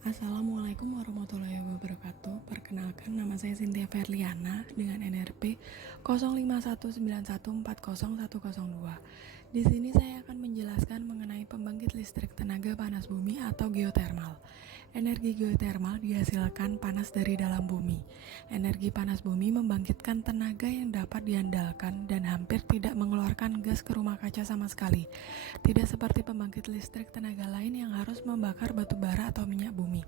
Assalamualaikum warahmatullahi wabarakatuh. Perkenalkan, nama saya Cynthia Ferliana dengan NRP 0519140102. Di sini saya akan menjelaskan mengenai pembangkit listrik tenaga panas bumi atau geotermal. Energi geotermal dihasilkan panas dari dalam bumi. Energi panas bumi membangkitkan tenaga yang dapat diandalkan dan hampir tidak mengeluarkan gas ke rumah kaca sama sekali. Tidak seperti pembangkit listrik tenaga lain yang harus membakar batu bara atau minyak bumi.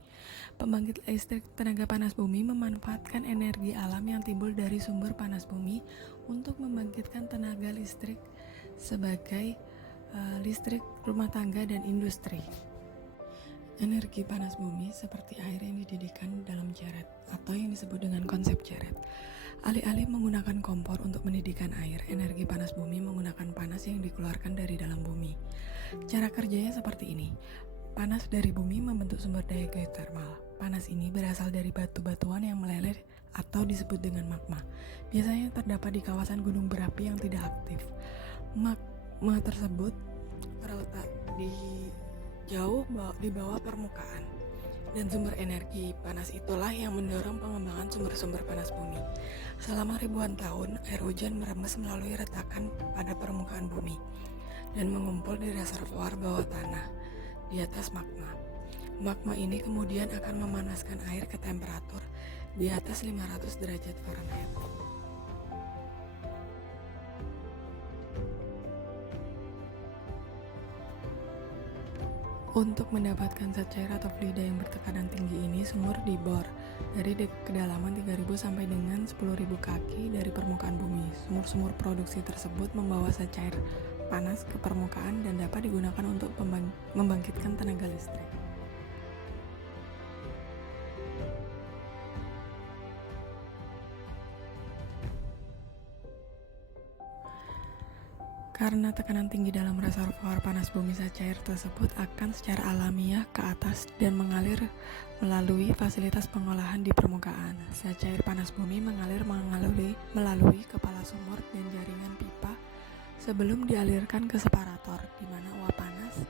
Pembangkit listrik tenaga panas bumi memanfaatkan energi alam yang timbul dari sumber panas bumi untuk membangkitkan tenaga listrik sebagai listrik rumah tangga dan industri. Energi panas bumi seperti air yang dididihkan dalam ceret atau yang disebut dengan konsep ceret. Alih-alih menggunakan kompor untuk mendidihkan air, energi panas bumi menggunakan panas yang dikeluarkan dari dalam bumi. Cara kerjanya seperti ini. Panas dari bumi membentuk sumber daya geotermal. Panas ini berasal dari batu-batuan yang meleleh atau disebut dengan magma. Biasanya terdapat di kawasan gunung berapi yang tidak aktif. Magma tersebut terletak jauh di bawah permukaan, dan sumber energi panas itulah yang mendorong pengembangan sumber-sumber panas bumi. Selama ribuan tahun, air hujan merembes melalui retakan pada permukaan bumi dan mengumpul di reservoir bawah tanah di atas magma. Magma ini kemudian akan memanaskan air ke temperatur di atas 500 derajat Fahrenheit. Untuk mendapatkan zat cair atau fluida yang bertekanan tinggi ini, sumur dibor dari kedalaman 3.000 sampai dengan 10.000 kaki dari permukaan bumi. Sumur-sumur produksi tersebut membawa zat cair panas ke permukaan dan dapat digunakan untuk membangkitkan tenaga listrik. Karena tekanan tinggi dalam reservoir panas bumi, zat cair tersebut akan secara alamiah ke atas dan mengalir melalui fasilitas pengolahan di permukaan. Zat cair panas bumi mengalir melalui kepala sumur dan jaringan pipa sebelum dialirkan ke separator, di mana uap panas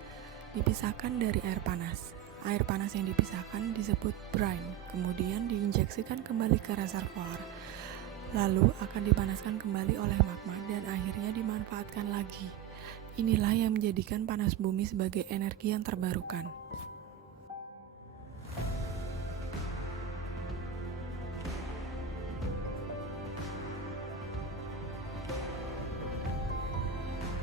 dipisahkan dari air panas. Air panas yang dipisahkan disebut brine, kemudian diinjeksikan kembali ke reservoir. Lalu akan dipanaskan kembali oleh magma dan akhirnya dimanfaatkan lagi. Inilah yang menjadikan panas bumi sebagai energi yang terbarukan.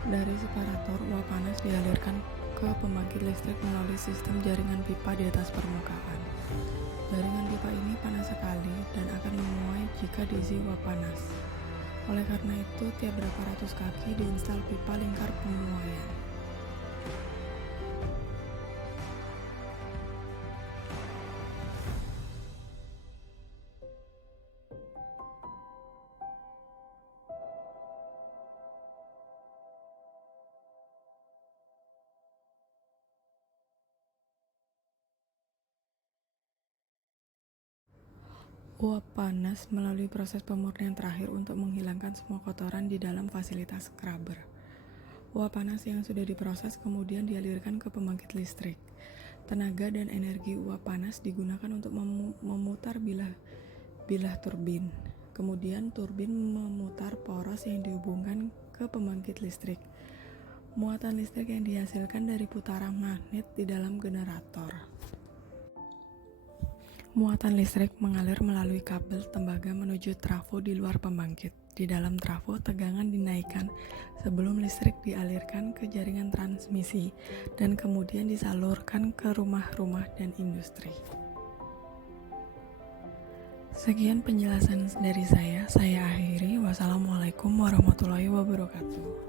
Dari separator, uap panas dialirkan ke pembangkit listrik melalui sistem jaringan pipa di atas permukaan. Jaringan pipa ini panas sekali dan akan memuai jika diisi uap panas. Oleh karena itu, tiap berapa ratus kaki diinstal pipa lingkar pemuaian. Uap panas melalui proses pemurnian terakhir untuk menghilangkan semua kotoran di dalam fasilitas scrubber. Uap panas yang sudah diproses kemudian dialirkan ke pembangkit listrik. Tenaga dan energi uap panas digunakan untuk memutar bilah turbin. Kemudian turbin memutar poros yang dihubungkan ke pembangkit listrik. Muatan listrik yang dihasilkan dari putaran magnet di dalam generator. Muatan listrik mengalir melalui kabel tembaga menuju trafo di luar pembangkit. Di dalam trafo, tegangan dinaikkan sebelum listrik dialirkan ke jaringan transmisi dan kemudian disalurkan ke rumah-rumah dan industri. Sekian penjelasan dari saya akhiri. Wassalamualaikum warahmatullahi wabarakatuh.